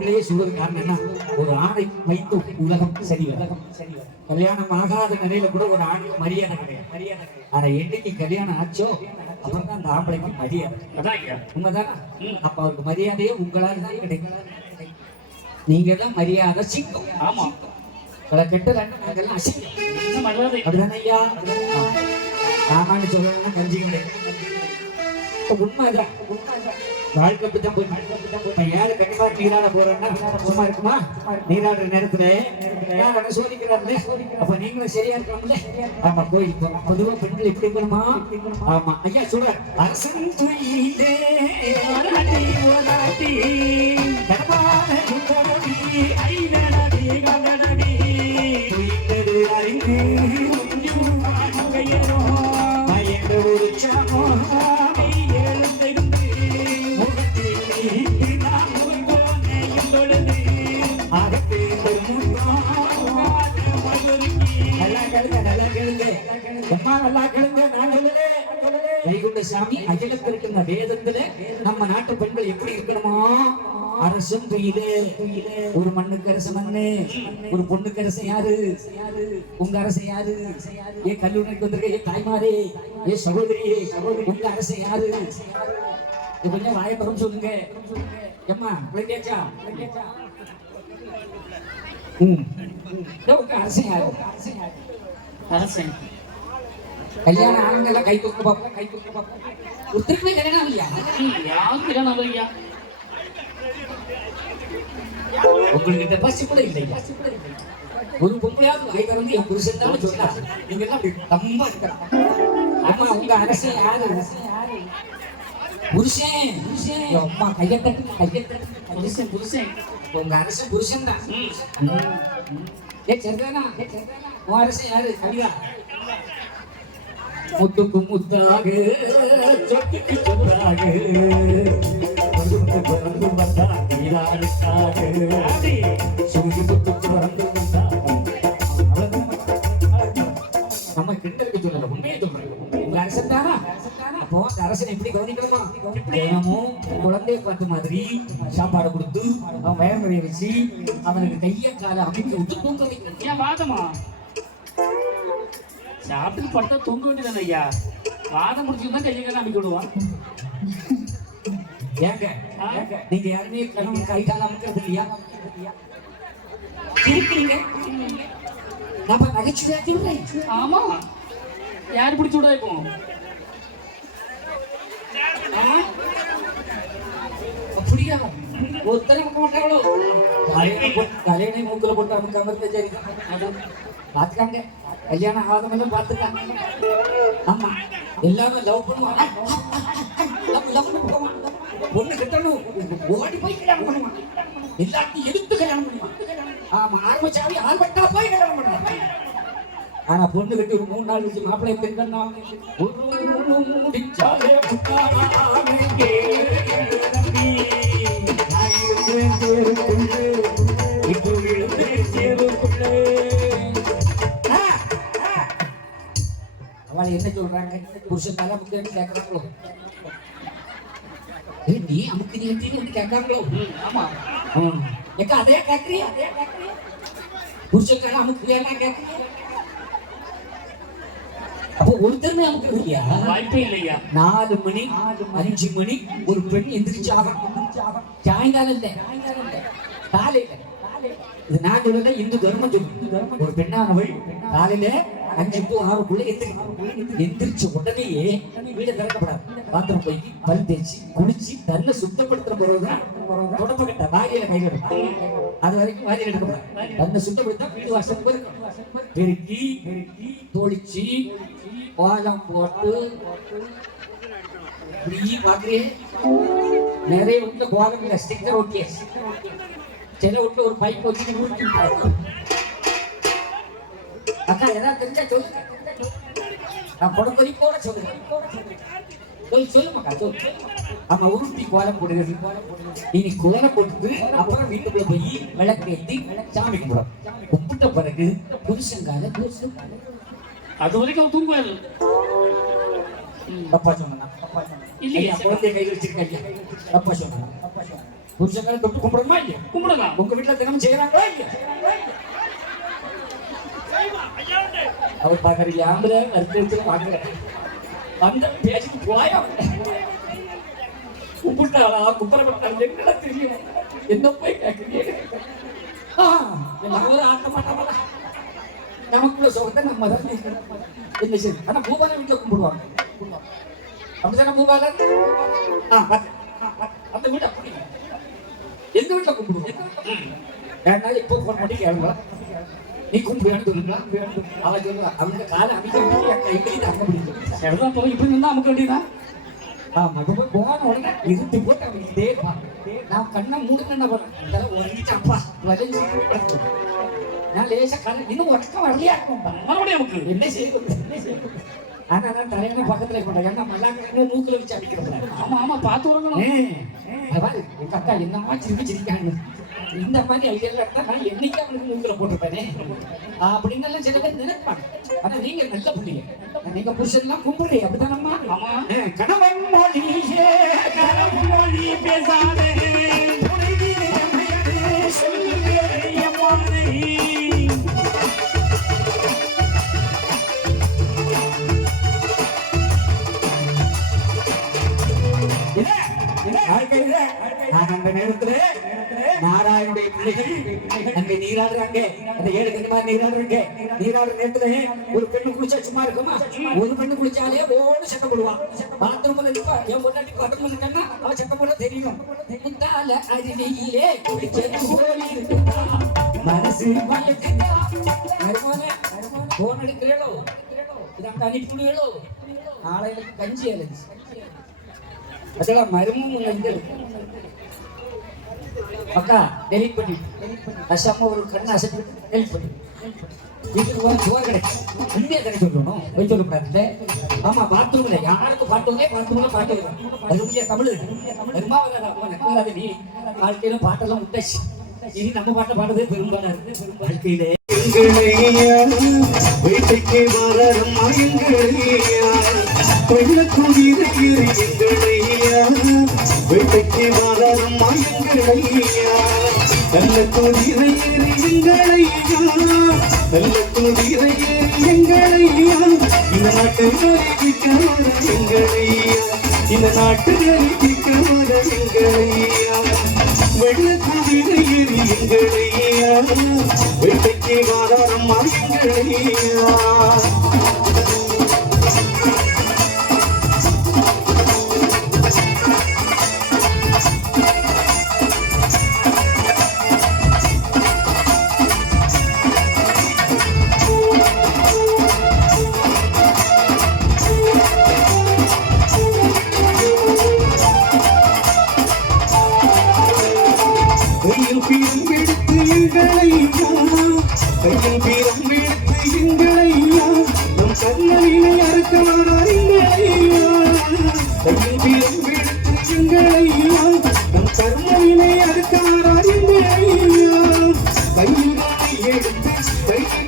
பெண்களையே சொல்வது காரணம் என்ன? ஒரு ஆணை வைத்து உலகம் சரி கல்யாணம் ஆகாத நிலையில கூட ஒரு ஆணுக்கு மரியாதை கிடையாது. ஆனா என்னைக்கு கல்யாணம் ஆச்சோ அப்புறம் தான் அந்த ஆம்பளைக்கு மரியாதை. உண்மைதானா? அப்ப அவருக்கு மரியாதையே உங்களால் தான் கிடைக்கும். நீங்க தான் மரியாதை சிங்கம். ஆமா, கெட்ட நாங்கெல்லாம் அசிங்கம். அப்படிதானே ஐயா? ஆமான்னு சொல்லணும்னா கஞ்சி கிடைக்கும். உண்மைதான். வாழ்க்கை பித்தம் போய் யாரு கண்டிப்பா நீராட போறேன்னா சும்மா இருக்குமா? நீராடுற நேரத்துல சோதிக்கிறாரு. அப்ப நீங்களும் சரியா இருக்கலாம்ல? ஆமா, கோயில் பொதுவா பெண்கள் எப்படி இருக்கணுமா? ஆமா ஐயா சொல்ற அரசன் துயிலே சாமி அகிலத்திற்கின்ற வேதத்துல நம்ம நாட்டு பெண்கள் எப்படி இருக்கணுமா? அரசன் துயிலே. ஒரு மண்ணுக்கு அரசு மண்ணு, ஒரு பொண்ணுக்கு அரசு யாரு? உங்க அரசு யாரு? ஏ கல்லூரிக்கு வந்திருக்க ஏ தாய்மாரே, ஏ சகோதரியே, உங்க அரசு யாரு? கொஞ்சம் வாயப்பறம் சொல்லுங்க. எம்மா பிள்ளைங்கேச்சா? உங்க அரசு யாரு? அரசன் கல்யாணம் ஆண்கள் கை தூக்கு பாப்பா. ஒருத்தருக்குமே கல்யாணம் இல்லையா? யாரும் கல்யாணம் இல்லையா? உங்களுக்கு இந்த பசி கூட இல்லை. ஒரு பொம்பளையாவது வாய் திறந்து என் புருஷன் தான் சொன்னா நீங்க எல்லாம் ரொம்ப இருக்கிறாங்க. ஆமா, உங்க அரசு யாரு? புருஷன். அம்மா கையத்தட்டு. புருஷன் உங்க அரசு புருஷன் தான். ஏ சரிதானா? உன் அரசு யாரு? கவிதா. முத்துக்கு முத்தாக சொத்துக்கு சொத்தாக பிறந்து வந்தா கையிலாருக்காக சுருகி முத்துக்கு பிறந்து வந்தா. நம்ம கிண்டலுக்கு சொல்லல, உண்மையை சொல்றேன். உங்க அரசன் தானா? அப்போ அந்த அரசன் எப்படி கவனிக்கணுமா? தினமும் குழந்தைய பார்த்த மாதிரி சாப்பாடு கொடுத்து அவன் வயர் நிறைய வச்சு அவனுக்கு கைய காலை அமைக்க விட்டு தூங்க வைக்கணும். ஏன் வாதமா? சாப்பிட்டு படுத்தா தூங்க வேண்டியதானே ஐயா? வாதம் முடிச்சுதான் கையை கால அமைக்க விடுவான். ஏங்க நீங்க யாருமே கணவன் கை கால அமைக்கிறது இல்லையா? இருக்கீங்க நம்ம நகைச்சுவை. ஆமா, யாரு பிடிச்சு விட இப்போ? அப்படியா? ஒருத்தரை மாட்டாங்களோ? தலையணை மூக்குல போட்டு நமக்கு அமர்ந்த சரி பாத்துக்காங்க. கல்யாணம் ஆகாதமெல்லாம் பாத்துக்காங்க. ஆமா, எல்லாரும் லவ் பண்ணுவாங்க. பொண்ணு கிட்டணும் ஓடி போய் கல்யாணம் பண்ணுவான். எல்லாத்தையும் எடுத்து கல்யாணம் பண்ணுவான். ஆமா, ஆரம்பிச்சாவே ஆர்வட்டா போய் கல்யாணம் பண்ணுவான். ஆனா பொண்ணு கட்டி ஒரு 3 நாள் வச்சு மாப்பிள்ளை பெண்கள்னா அவளை என்ன சொல்றாங்க? புருஷன் தலை முக்கியம் கேட்கறாங்களோ? நீ அமுக்கு நீ கேட்கறாங்களோ? ஆமா, எங்க அதே கேட்கறியா? புருஷன் தலை அமுக்கு என்ன கேட்கறியா? அப்போ ஒருத்தருமே அமுக்கு இல்லையா? வாய்ப்பே இல்லையா? 4 மணி 5 மணி ஒரு பெண் எந்திரிச்சு ஆகணும். சாயங்காலம் இல்லை, காலையில. இது நான் சொல்லல, இந்து தர்மம் சொல்லு. ஒரு பெண்ணானவள் காலையில 5 to 6 எந்திரிச்ச உடனேயே வீடு திறக்கப்படாது. பாத்திரம் போய் பல் தேய்ச்சி குளிச்சு தன்னை சுத்தப்படுத்துற பிறகுதான் தொடப்பக்கிட்ட வாரியில கைகள் அது வரைக்கும் வாரியில் எடுக்கப்படாது. தன்னை சுத்தப்படுத்தா வீடு வாசல் பெருக்கி தொளிச்சு கோலம் போட்டு இப்படி பாக்குறே. நிறைய வீட்டுல கோலம் இல்ல, ஸ்டிக்கர் ஓகே. சில வீட்டுல ஒரு பைப் வச்சு ஊற்றி அக்கா ஏதாவது தெரிஞ்சா சொல்லுங்க. நான் கொடக்கொதிப்போட சொல்லுங்க. சொல்லுமாக்கா சொல்லு. ஆமா, உருட்டி கோலம் போடுறது. இனி கோலம் போட்டு அப்புறம் வீட்டுக்குள்ள போய் விளக்கு ஏற்றி சாமி கும்பிடும். கும்பிட்ட பிறகு புருஷங்கால அது வரைக்கும் தூங்குவாரு. தப்பா சொன்னா இல்லையா? குழந்தைய கையில் வச்சிருக்க தப்பா சொன்னா புருஷங்களை தொட்டு கும்பிடணுமா இல்லையா? கும்பிடலாம். உங்க வீட்டுல தினமும் செய்யறாங்களா இல்லையா? அவர் பாக்குற யாந்திர அர்த்தத்துல பாக்குறேன் அந்த பேச்சுக்கு போயா கும்பிட்டாளா கும்பிடப்பட்டாலும் என்னடா தெரியும் என்ன போய் கேட்கிறீங்க ஒரு ஆட்ட மாட்டாமல நமக்குள்ள சுகத்தை நம்ம தான் என்ன சரி ஆனா பூபால வீட்டுல கும்பிடுவாங்க அப்படித்தானே பூபால அந்த வீட்டை அப்படி எங்க வீட்டுல கும்பிடுவோம் ஏன்னா இப்போ போன் பண்ணி கேளுங்க நீ கும்பிடுவான்னு சொல்லுங்களா அவன் சொல்லுவா அவங்க காலை அமைக்க கைகளில் அங்க முடியும் எவ்வளோ போய் இப்படி இருந்தா அமுக்க வேண்டியதான் மகன் போன உடனே இருத்தி போட்டு அவன் இதே நான் கண்ணை மூடுன்னு என்ன பண்ணேன் ஒருங்கிட்டு அப்பா வளைஞ்சு நான் லேசா கண்ணு இன்னும் உடக்கம் வரலையா இருக்கும் மறுபடியும் நமக்கு என்ன செய்யுது ஆனா நான் தலைவனே பக்கத்துல போட்டேன் ஏன்னா மல்லாக்க மூக்குல வச்சு அடிக்கிறேன் ஆமா ஆமா பார்த்து வரணும் எங்க அக்கா என்னமா சிரிக்காங்க இந்த மாதிரி ஐடியா இருந்தா நான் என்னைக்கு அவனுக்கு மூக்குல போட்டிருப்பேனே அப்படின்னு சில பேர் நினைப்பாங்க ஆனா நீங்க நல்ல பிள்ளைங்க நீங்க புருஷன் எல்லாம் கும்பிடுறீங்க அப்படித்தானம்மா ஆமா கணவன் மொழியே கணவன் மொழி பேசாதே அந்த நேரத்துல நாராயணுடைய பிள்ளைகள் அங்கே நீராடுறாங்க அந்த 7 கன்னிமார் நீராடுறாங்க நீராடுற நேரத்துல ஒரு பெண்ணு குளிச்சா சும்மா இருக்குமா ஒரு பெண்ணு குளிச்சாலே ஓடு சத்தம் போடுவான் பாத்ரூம்ல நிப்பா என் பொண்டாட்டி பாத்ரூம்ல நிக்கன்னா அவ சத்தம் போட தெரியும் முந்தால அருவியிலே குளிச்சது போலி இருக்குதா மனசு மயக்குதா மருமோனே போன் எடுக்கிறீங்களோ இதான் அனுப்பிடுவீங்களோ நாளைக்கு கஞ்சி அலைஞ்சு அதெல்லாம் மருமம் அக்கா டெலிட் பண்ணி கஷ்டமா ஒரு கண்ணை அசைச்சு டெலிட் பண்ணி வீட்டுக்கு போக சுவர் கிடைக்கும் உண்மையா கிடைக்க சொல்லணும் போய் சொல்லக்கூடாது ஆமா பாத்ரூம்ல யாருக்கு பாத்ரூம்ல பாட்டு அது உண்மையா தமிழ் வருமாவது நீ வாழ்க்கையில பாட்டெல்லாம் முட்டாச்சு இனி நம்ம பாட்டை பாடுறதே பெரும்பாலும் இருக்கு வாழ்க்கையில வீட்டுக்கு வரமா வீட்டுக்கு வரமா நல்ல குதிரை எங்களையா நல்ல குதிரை எங்களையா இந்த நாட்டு அறிவிக்க எங்களையா இந்த நாட்டு அறிவிக்க எங்களையா வெள்ள குதிரை எங்களையா வீட்டுக்கு வரமா எங்களையா கையில் பீரம் எடுத்து எங்களையா நம் கண்ணலினை அறுக்கவரையா கையில் பீரம் எடுத்து எங்களையா நம் கண்ணலினை அறுக்கவரையா கையில் எடுத்து கையில்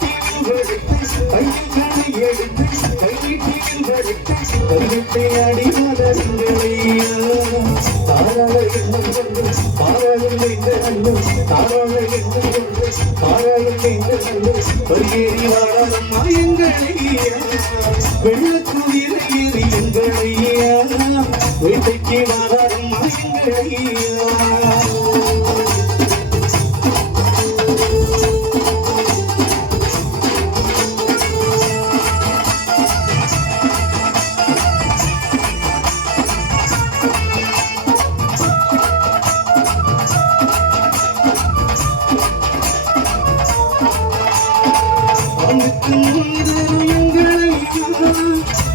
எடுத்து கைவிட்டை அடிமதங்களையா தாராள எண்ணம் கொண்டு தாராளம் இந்த அண்ணம் தாராள எண்ணம் கொண்டு தாராளம் இந்த அண்ணம் பரிகேறி வாழம்மா எங்களையா வெள்ளக்குதிரை எங்களையா வீட்டைக்கு வாழம்மா எங்களையா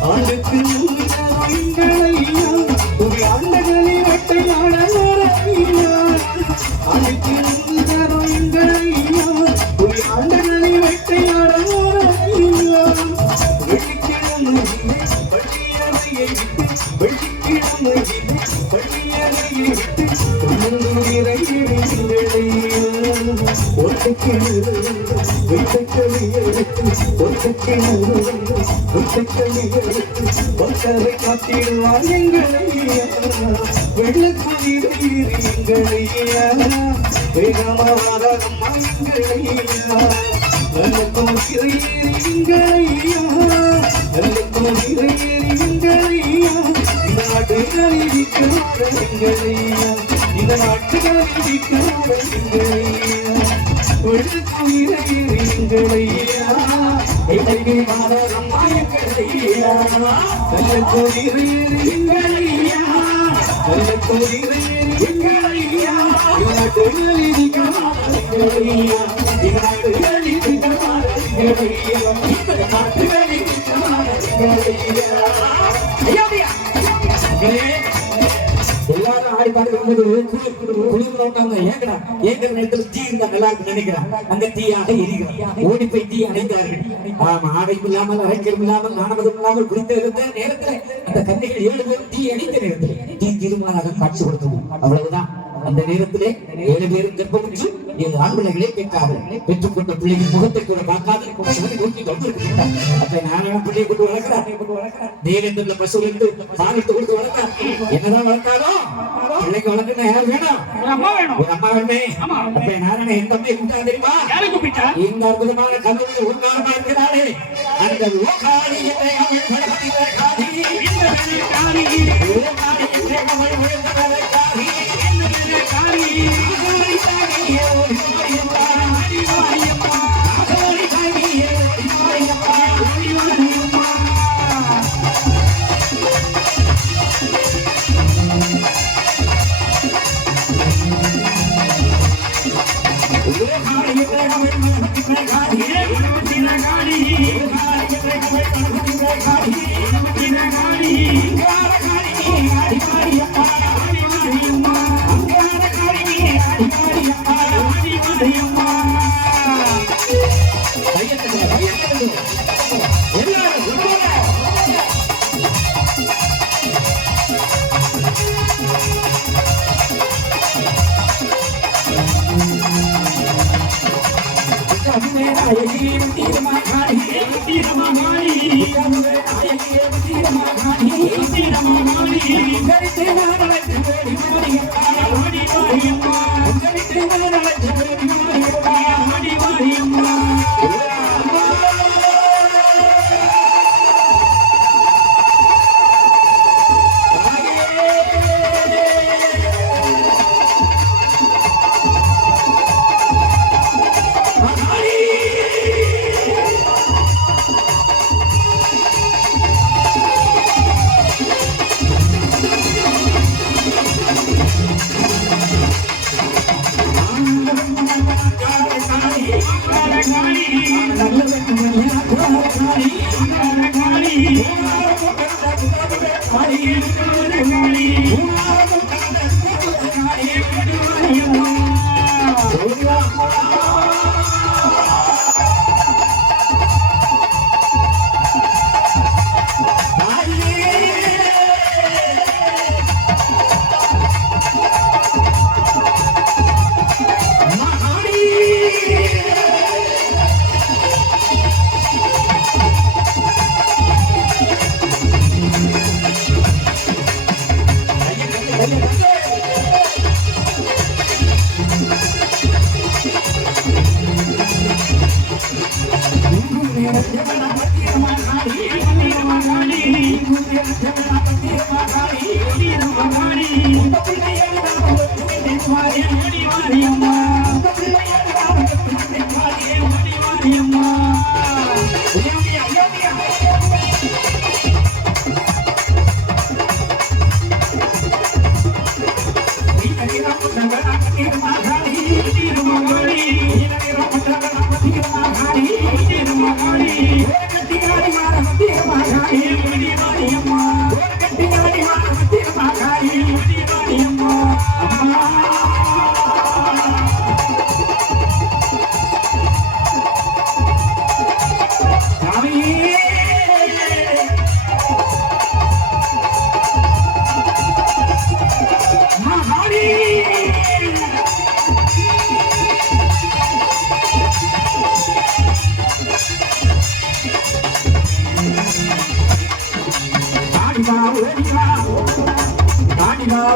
ஆண்டுக்கு எங்களையா புவி ஆண்டுகளில் வெட்டை நாட காத்திடுவார் எங்களையா வெள்ளக்குதிரையா வேகமாவாதம்மா எங்களையா வெள்ளக்குதிரையா வெள்ளக்குதிரையா இந்த நாட்டுகளில் விற்கிறார எங்களையா இந்த நாட்டுகளில் விற்கிறார எங்களையா வெள்ளக்குதிரையா வேகமாவாதம்மா எங்களையா வெள்ளக்குதிரையா வெள்ளக்குதிரையா எல்லாரும் ஆடி பாடி ஏங்கடா ஏங்கிற நேரத்தில் தீ இருந்தா நல்லா இருக்கு நினைக்கிறான் அந்த தீயாக எரிகிறான் ஓடி போய் தீ அணைந்தார்கள் ஆமா ஆடையும் இல்லாமல் அரைக்கலும் இல்லாமல் நாணவதும் இல்லாமல் குறித்த இருந்த நேரத்தில் அந்த கன்னிகள் 7 பேரும் தீ அணைத்த நேரத்தில் தீ திருமணமாக காட்சி கொடுத்தது அவ்வளவுதான் அந்த நேரத்திலே 7 பேரும் கர்ப்பமுற்று 7 ஆண் பிள்ளைகளே கேட்காமல் பெற்றுக்கொண்ட பிள்ளைகள் முகத்தை கூட பார்க்காது நோக்கி கொண்டிருக்கிறார் அப்ப நானும் பிள்ளையை கொண்டு வளர்க்கிறார் நேரத்துல பசுவிலிருந்து பாலிட்டு கொடுத்து வளர்க்கிறார் என்னதான் வளர்த்தாலும் பிள்ளைக்கு வளர்க்கணும் யார் வேணும் ஒரு அம்மா வேணுமே அப்ப நாராயண என் தம்பி கூட்டா தெரியுமா இந்த அற்புதமான கல்லூரி உருவாக இருக்கிறாரே அந்த லோகாடி என்ற அவள் படத்திலே காதி லோகாடி என்ற அவள் விழுந்தவரை காதி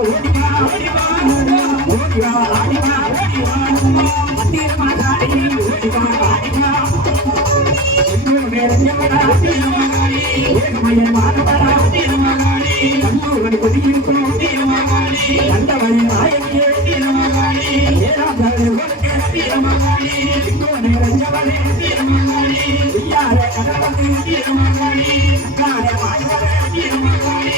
ஓடிவா ஓடிவா ஓடிவா ஆடிவா ஓடிவா மந்திரமாடி ஓடிவா ஆடிவா எங்கோ நேரஞ்சவடா திருமகாளி ஏகமய மாதவடா திருமகாளி கண்ணூரடி கொடியிருக்கும் திருமகாளி கண்டவழி நாயகியே திருமகாளி ஏராதவழி உலகே திருமகாளி எங்கோ நேரஞ்சவடே திருமகாளி ஐயாரே கடவுளே திருமகாளி அங்காரே மாயவரே திருமகாளி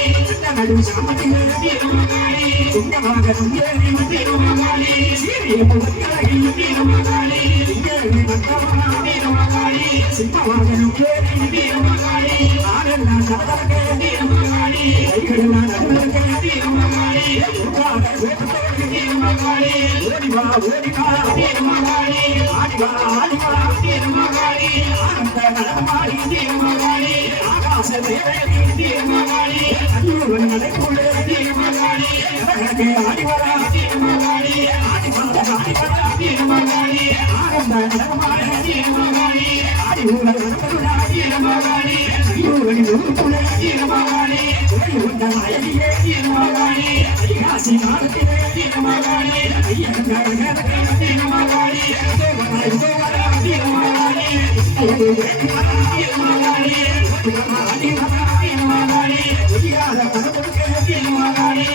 நடு சாமத்திலே திருமகாளி சிங்கமாக நுங்கேறி திருமகாளி சீரிய முகத்திலகி திருமகாளி இங்கேறி நந்தவனா திருமகாளி சிங்கமாக நுங்கேறி திருமகாளி ஆரெல்லாம் நடந்தே திருமகாளி கைகளெல்லாம் நடந்தே திருமகாளி உட்கார வேட்டத்தோடு திருமகாளி ஓடிவா ஓடிவா திருமகாளி ஆடிவா ஆடிவா திருமகாளி ஆனந்த நடமாடி திருமகாளி ஆகாச தேவதி திருமகாளி கண்ணூர் நடைக்குள்ளே திருமகாளி கடகடகே ஆடிவரா திருமகாளி ஆடிவரா ஆடிவரா திருமகாளி ஆனந்த நடமாடி திருமகாளி ஆடிவூர நடந்தருளா திருமகாளி கண்ணூரடி ஊருக்குள்ளே திருமகாளி உடையுண்ட நாயகியே திருமகாளி அதிகாசி நாடத்திலே திருமகாளி ஐயங்கர திருமகாளி தேவனாய் தேவரா திருமகாளி திருமகாளி திருமகாளி ஒளியாத பரபரக்கே திருமகாளி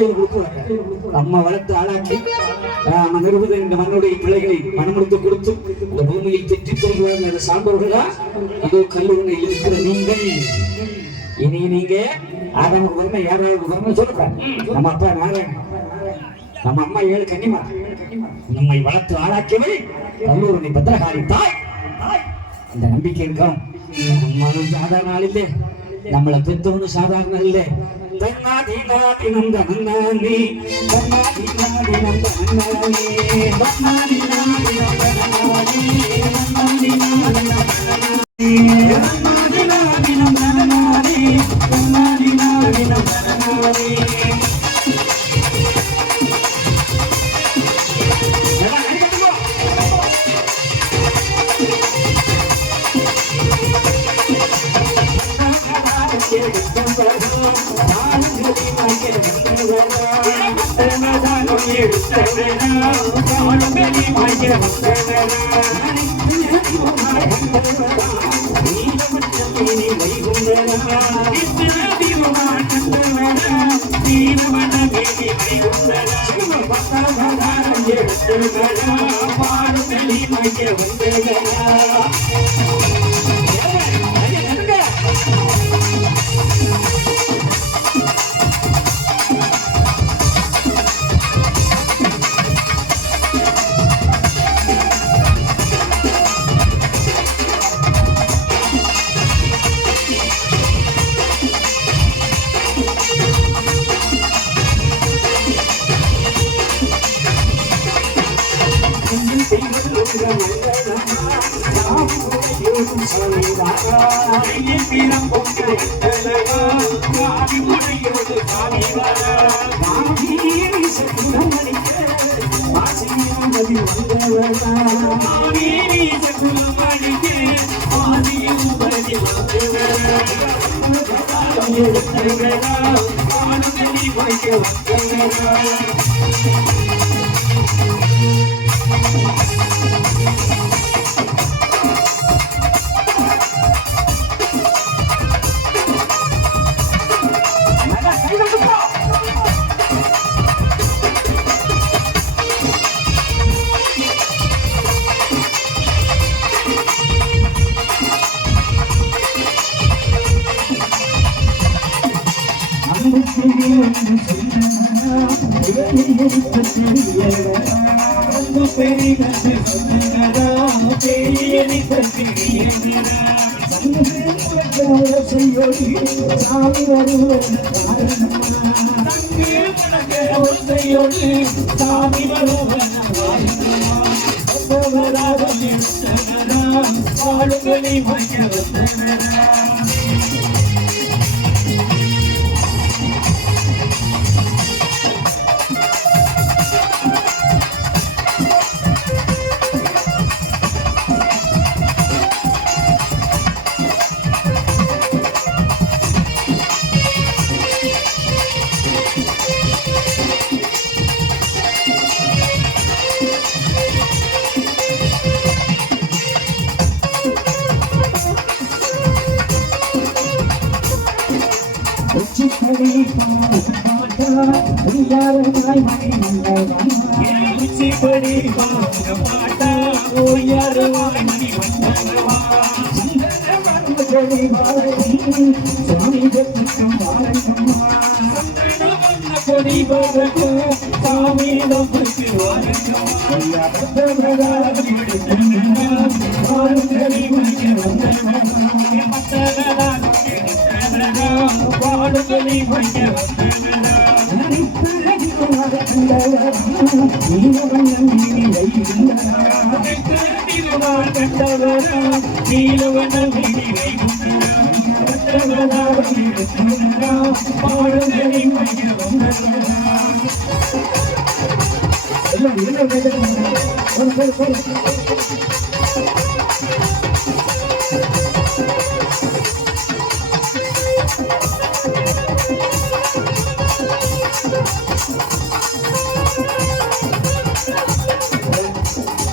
கையில் கொடுக்குவாங்க. அம்மா வளர்த்து ஆளாக்கி நிறுவன இந்த மண்ணுடைய பிள்ளைகளை மனமுடித்து கொடுத்து இந்த பூமியில் பெற்று தோன்றுவாங்க சார்ந்தவர்களா இதோ கல்லூரியில் இருக்கிற நீங்கள் இனி நீங்க ஆதாமுக்கு வரணும் யாராவது வரணும் சொல்லுங்க. நம்ம அப்பா நாராயணன், நம்ம அம்மா 7 கன்னிமா, நம்மை வளர்த்து ஆளாக்கியவை கல்லூரி பத்திரகாரி தாய். அந்த நம்பிக்கை இருக்கோம். நம்மளும் சாதாரண ஆள் இல்லை, நம்மளை பெற்றவனும் சாதாரண இல்லை. தன்னாதினாதினம் தன்னானி தன்னாதினாதினம் தன்னானி தன்னாதினாதினம் தன்னானி தன்னாதினாதினம் தன்னானி தன்னாதினாதினம் தன்னானி.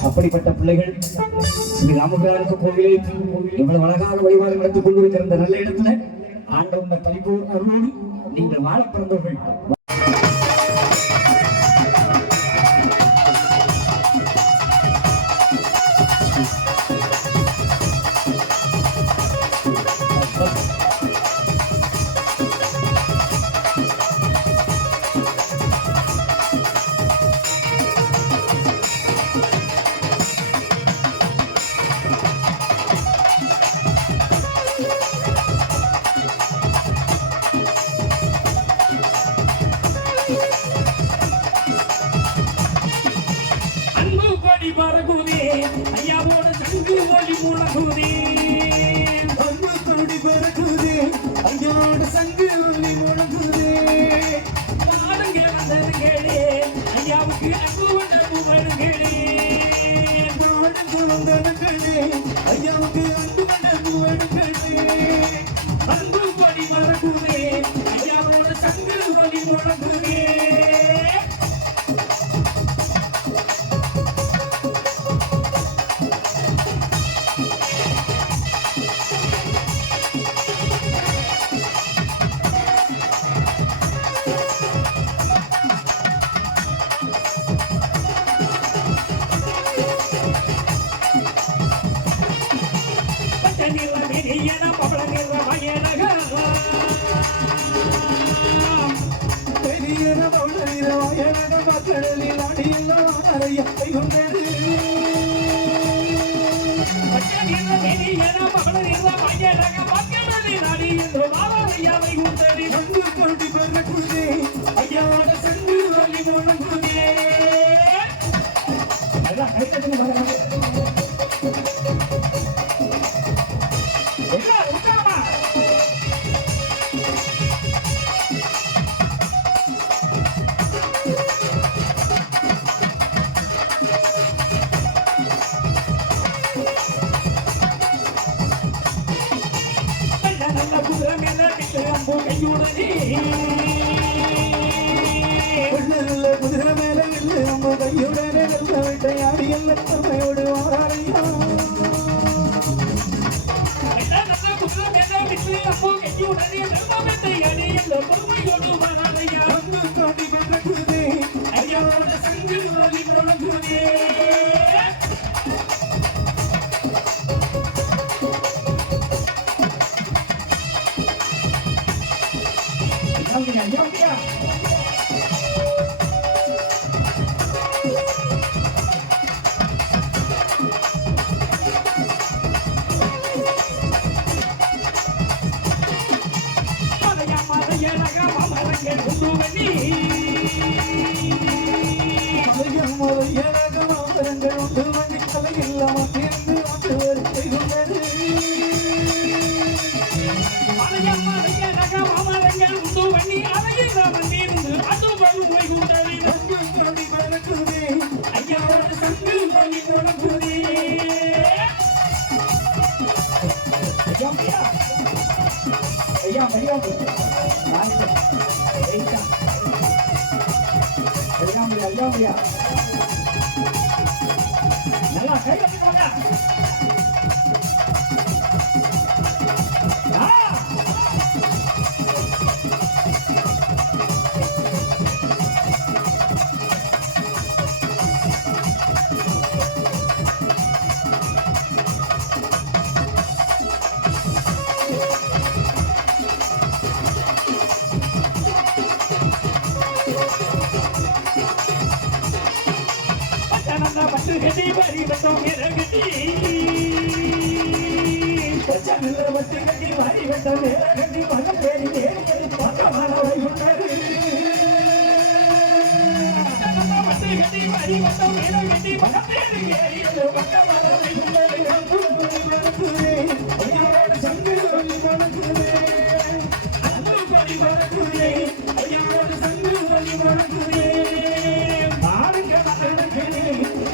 அப்படிப்பட்ட பிள்ளைகள் ராமபிரானுக்கு கோவிலில் இவ்வளவு அழகாக வழிபாடு நடத்தி கொண்டிருக்கிற இந்த நல்ல இடத்துல ஆண்டவன் பரிபூர்ண அருளோடு நீங்கள் வாழ பிறந்தவர்கள். ஐயாவோட சங்கு ஒலி முழங்குதே அன்பு கொடி பறக்குதே ஐயாவோட சங்கு ஒலி முழங்குதே பாடுங்க வந்தவர்களே ஐயாவுக்கு அன்பு உணர்வு வருகளே நாடுக்கு வந்தவர்களே ஐயாவுக்கு அன்பு உணர்வு வருகளே அன்பு ஒலி மறக்குதே ஐயாவோட சங்கு ஒலி முழங்குதே பெரியன பௌளவீரவாயனக மக்களில் அடியெல்லாம் அறையை கொண்டது அன்பு கொடி பறக்குதே ஐயாவோட சங்கு ஒலி முழங்குதே நல்ல குதிரை மேல இல்லை நம்ம கையுடனே நல்ல வேட்டையாடி எல்லாம் தமையோடு வாராரையா அன்பு கொடி பறக்குதே ஐயாவோட சங்கு ஒலி முழங்குதே மலையமலையழகமாமரங்கள் உண்டு மணி கலையில்லாம தீர்ந்து வந்து வருகை கொண்டது அன்பு கொடி பறக்குதே ஐயாவோட சங்கு ஒலி முழங்குதே நல்லா கை கட்டிக்கோங்க பட்டு கட்டி பறி வட்டம் கட்டி பட்டு கட்டி பறி வட்டம் கட்டி மகன் பேரி பக்கமானவை கொண்டது பட்டு கட்டி பறி வட்டம் கட்டி மகன் பேரி பக்கமானவை கொண்டது அன்பு கொடி பறக்குதே ஐயாவோட சங்கு ஒலி முழங்குதே அன்பு கொடி பறக்குதே ஐயாவோட சங்கு ஒலி முழங்குதே பாருங்க மகன்களே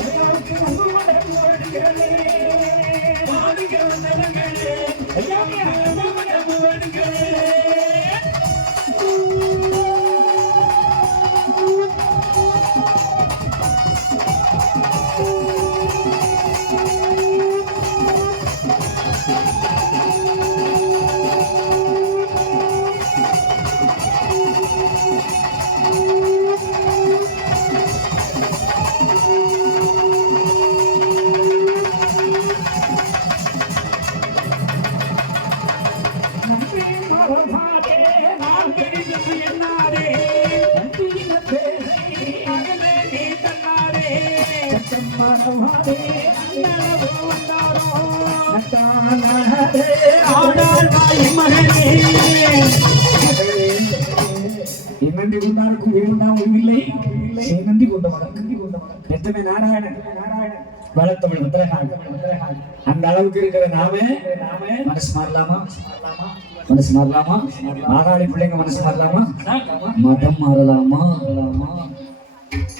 ஐயாவுக்கு அன்பு உணர்வு வருகளே பாருங்க மகன்களே ஐயாவுக்கு அன்பு உணர்வு வருகளே என்னண்டி கொண்டாருக்கும் வேண்டாம் இல்லை நந்தி கொண்டவன் எத்தனை நாராயணன் வளர்த்தமிழ் உத்தரகாண்ட் அந்த அளவுக்கு இருக்கிற நாமே மனசு மாறலாமா? மனசு மாறலாமா? ஆகாடி பிள்ளைங்க மனசு மாறலாமா? மதம் மாறலாமா?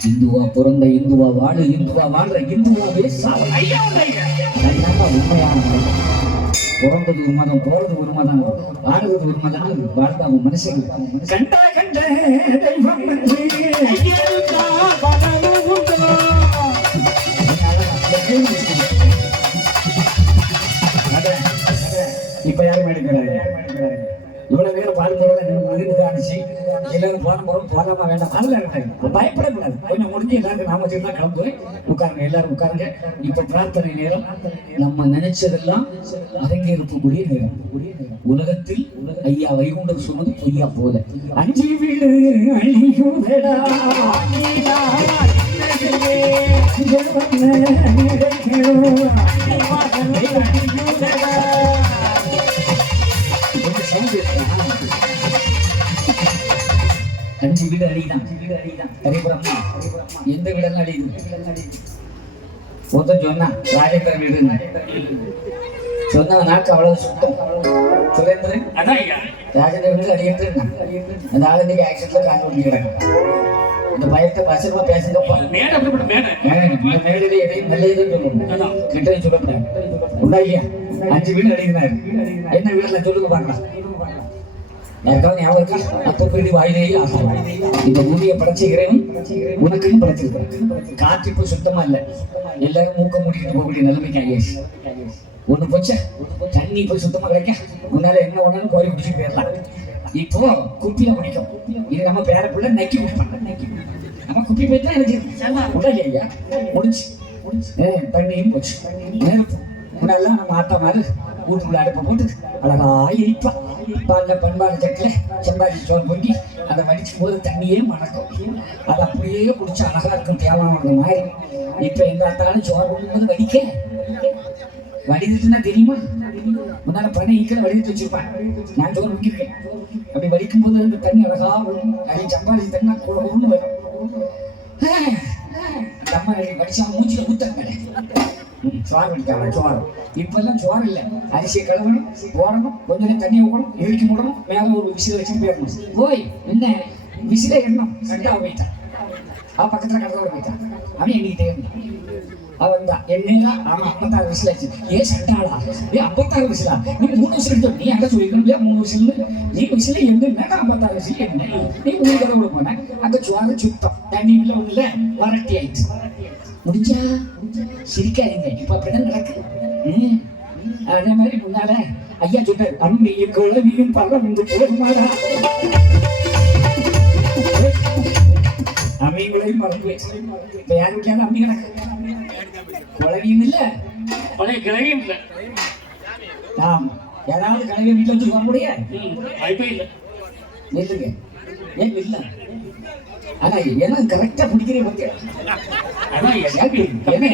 இந்துவா பிறந்த இந்துவா வாழ்ற இந்துவாவே உண்மையான பிறந்தது ஒரு மதம், போறது ஒரு மதம், வாழ்றது ஒரு மதம், வாழ்ந்த அவங்க மனுஷன் கண்ட கண்ட தெய்வம் என்று இப்ப யாரும் எடுக்கிறாங்க. இவ்வளவு நேரம் பாடும்போது ஆனிச்சு எல்லாரும் போலாமா வேண்டாம் அதுல இருக்காங்க. பயப்படக்கூடாது. கொஞ்சம் முடிஞ்சு எல்லாருக்கும் நாம தான் கிளம்பு உட்காருங்க, எல்லாரும் உட்காருங்க. இப்ப பிரார்த்தனை நேரம். நம்ம நினைச்சதெல்லாம் அரங்கேறக்கூடிய நேரம். உலகத்தில் ஐயா வைகுண்டர் சொன்னது பொய்யா போல. அஞ்சு வீடு அழியுதடா அஞ்சு வீடு அடிதான். எந்த வீடெல்லாம் அடியுது? ஒருத்தன் சொன்னான் ராஜேந்திரன் வீடு சொன்னவன் நாக்கு அவ்வளவு சுத்தம். சுரேந்திரன் ராஜேந்திரன் வீடு அடிக்கிட்டு அந்த ஆள் இன்னைக்கு ஆக்சிடென்ட்ல கால் ஓட்டி கிடக்கும். இந்த பயத்தை பசங்க பேசுங்கப்பா. இந்த மேடையில எதையும் நல்லதுன்னு சொல்லணும், கிட்டையும் சொல்லக்கூடாது. உண்டாகியா அஞ்சு வீடு அடிக்கிறாரு. என்ன வீடுல சொல்லுங்க பார்க்கலாம். யாருக்காவது ஞாபகம் இருக்கா? அப்ப போயிட்டு வாயிலேயே ஆகும். இந்த பூமியை படைச்ச இறைவன் உனக்குன்னு படைச்சிருக்கான். காற்று இப்போ சுத்தமா இல்லை, எல்லாரும் மூக்க மூடிக்கிட்டு போகக்கூடிய நிலைமைக்கு ஆகியாச்சு. ஒண்ணு போச்ச தண்ணி இப்போ சுத்தமா கிடைக்க உன்னால என்ன ஒண்ணாலும் கோரி குடிச்சுட்டு போயிடலாம். இப்போ குப்பியில குடிக்கும். இது நம்ம பேர பிள்ளை நக்கி குடிப்பாங்க. நம்ம குப்பி போய் தான் எனக்கு உடல் ஐயா முடிச்சு தண்ணியும் போச்சு. நெருப்பு முன்னெல்லாம் நம்ம ஆட்டா மாதிரி வீட்டுக்குள்ள அடுப்பை போட்டு அழகா எரிப்பா. பால்ல பண்பாடு சட்டில செம்பாடி சோறு பொங்கி அதை வடிச்சும் போது தண்ணியே மணக்கும். அதை அப்படியே குடிச்சு அழகா இருக்கும், தேவானது மாதிரி. இப்ப எங்க ஆத்தாலும் சோறு பொங்கும்போது வடிக்க வடிதுன்னா தெரியுமா? முன்னால பனை ஈக்கிற வடித்து வச்சிருப்பான். நான் சோறு பொங்கிருக்கேன். அப்படி வடிக்கும் போது அந்த தண்ணி அழகா அதை சம்பாதி தண்ணா கூட வரும். அம்மா வடிச்சா மூச்சில ஊத்தாங்க சோறு வடிக்காம சோறு. இப்ப எல்லாம் சோறு இல்லை, அரிசியை கழுவணும், போடணும், கொஞ்ச நேரம் தண்ணி ஊக்கணும், இழுக்கி முடணும், மேல ஒரு விசில வச்சுட்டு போயிடணும். போய் என்ன விசில எண்ணம் கண்டாவை போயிட்டான். அவன் பக்கத்துல கடத்தவரை போயிட்டான். அவன் எண்ணிக்கிட்டே இருந்தான். அவன் தான் என்னையா அவன் 56 விசில் ஆச்சு. ஏன் சண்டாளா? 56 விசிலா? நீ 3 விசில் எடுத்து நீ அங்க சொல்லிக்கணும். 3 விசில் நீ விசில என்ன 56 விசில் என்ன நீ 3 தடவை போன அங்க சோறு சுத்தம் தண்ணி இல்லை ஒண்ணு இல்லை வரட்டி ஆயிடுச்சு. முடிஞ்சா சிரிக்காதீங்க. இப்ப அப்படிதான் நடக்குது. அதே மாதிரி முன்னால ஐயா சொன்னார், அம்மியை குழவியும் பழம் வந்து போகுமாடா. அம்மிகளையும் மறந்து இப்ப யாரு வீட்டில் அம்மி கிடக்கு? குழவியும் இல்ல, பழைய கிழவியும் இல்லை. ஆமா, யாராவது கிழவியை வீட்டில் வச்சு போக முடியாது. வாய்ப்பே இல்லை. இல்லைங்க, ஏன் இல்லை? ஆனா ஏன்னா கரெக்டா பிடிக்கிறே பத்தியா? அதான் ஏன்னா